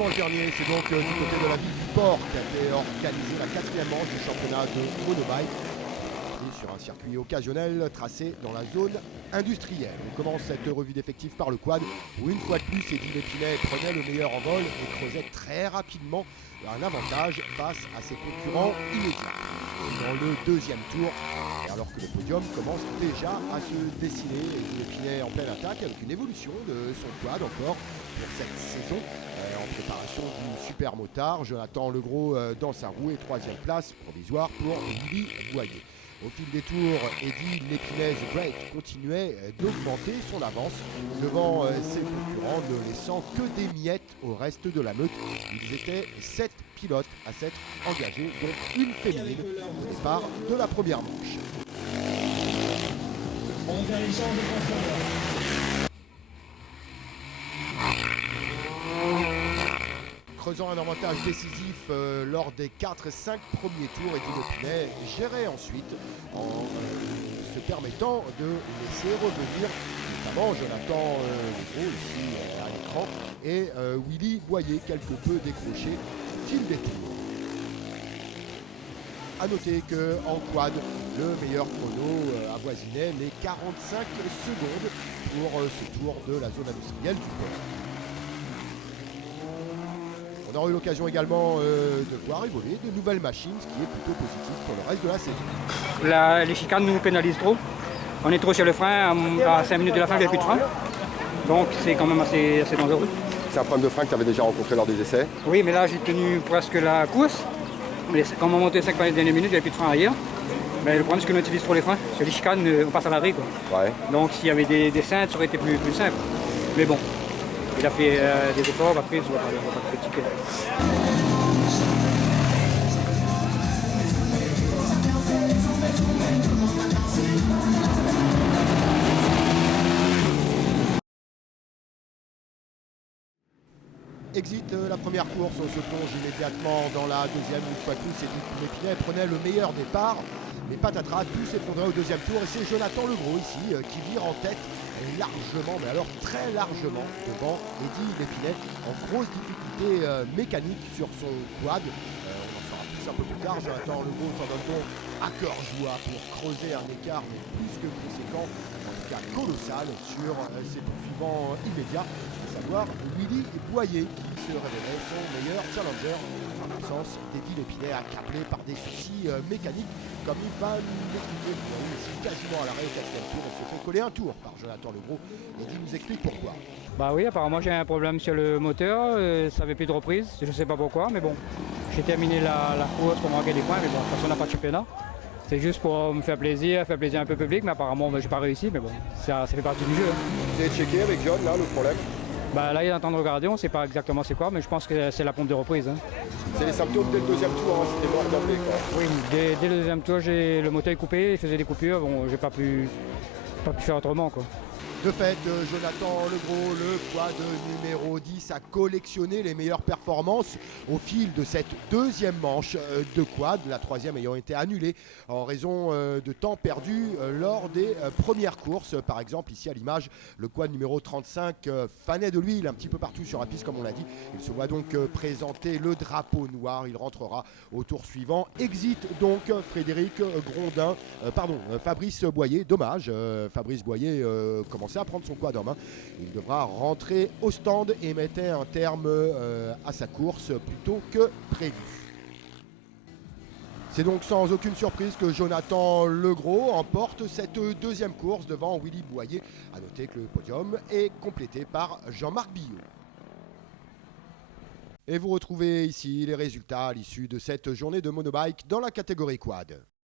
Dimanche dernier, c'est donc du côté de la ville du Port qu'a été organisée la 4e manche du championnat de monobike sur un circuit occasionnel tracé dans la zone industrielle. On commence cette revue d'effectifs par le quad où une fois de plus Eddy Lépinay prenait le meilleur en vol et creusait très rapidement un avantage face à ses concurrents immédiats. Dans le deuxième tour, et alors que le podium commence déjà à se dessiner, Eddy Lépinay en pleine attaque avec une évolution de son quad encore pour cette saison en préparation du super motard. Jonathan Legros dans sa roue et 3e place provisoire pour Willy Boyer. Au fil des tours, Eddy Lépinay The Great continuait d'augmenter son avance devant ses concurrents, ne laissant que des miettes au reste de la meute. Ils étaient 7 pilotes à s'être engagés, dont une féminine au départ de la première manche. Creusant un avantage décisif lors des 4-5 premiers tours, Eddy Lépinay gérait ensuite en se permettant de laisser revenir notamment Jonathan Legros ici à l'écran et Willy Boyer quelque peu décroché au fil des tours. A noter qu'en quad, le meilleur chrono avoisinait les 45 secondes pour ce tour de la zone industrielle du Port. On aura eu l'occasion également de voir évoluer de nouvelles machines, ce qui est plutôt positif pour le reste de la saison. Les chicanes nous pénalisent trop. On est trop sur le frein, à 5 minutes de la fin, il n'y a plus de frein. Donc c'est quand même assez dangereux. C'est un problème de frein que tu avais déjà rencontré lors des essais? Oui, mais là j'ai tenu presque la course. Mais quand on m'a monté 5 dernières minutes, il n'y avait plus de frein arrière. Mais le problème c'est qu'on utilise trop les freins. Sur les chicanes, on passe à l'arrêt. Ouais. Donc s'il y avait des cintres, ça aurait été plus simple. Mais bon, il a fait des efforts, après on ne va pas le critiquer. Exit la première course, on se plonge immédiatement dans la deuxième. Une fois de plus, Eddy Lépinay prenait le meilleur départ. Mais patatras, tout s'effondrait au deuxième tour et c'est Jonathan Legros ici qui vire en tête largement, mais alors très largement devant Eddy Lépinay en grosse difficulté mécanique sur son quad. On en saura plus un peu plus tard. Jonathan Legros s'en donne donc à cœur joie pour creuser un écart mais plus que conséquent, en tout cas colossal sur ses poursuivants immédiats, à savoir Willy Boyer qui se révélait son meilleur challenger en l'absence d'Eddy Lépinay accablé par des soucis mécaniques comme il va l'expliquer. C'est quasiment à l'arrêt au 4e tour. Il se fait coller un tour par Jonathan Legros. Eddy nous explique pourquoi. Bah oui, apparemment j'ai un problème sur le moteur, ça n'avait plus de reprise, je ne sais pas pourquoi, mais bon, j'ai terminé la course pour manquer des points, mais bon, de toute façon on n'a pas de championnat. C'est juste pour me faire plaisir un peu public, mais apparemment j'ai pas réussi, mais bon, ça fait partie du jeu. Vous avez checké avec John là le problème? Bah là il est en train de regarder, on ne sait pas exactement c'est quoi, mais je pense que c'est la pompe de reprise. C'est les symptômes dès le deuxième tour, c'était mort d'emblée quoi. Oui, dès le deuxième tour, le moteur est coupé, il faisait des coupures, bon j'ai pas pu faire autrement quoi. De fait, Jonathan Legros, le quad numéro 10, a collectionné les meilleures performances au fil de cette deuxième manche de quad, la troisième ayant été annulée en raison de temps perdu lors des premières courses. Par exemple, ici à l'image, le quad numéro 35 fanait de l'huile un petit peu partout sur la piste, comme on l'a dit. Il se voit donc présenter le drapeau noir. Il rentrera au tour suivant. Exit donc Fabrice Boyer. Dommage, Fabrice Boyer commençait à prendre son quad en main. Il devra rentrer au stand et mettait un terme à sa course plus tôt que prévu. C'est donc sans aucune surprise que Jonathan Legros emporte cette deuxième course devant Willy Boyer. A noter que le podium est complété par Jean-Marc Billot. Et vous retrouvez ici les résultats à l'issue de cette journée de monobike dans la catégorie quad.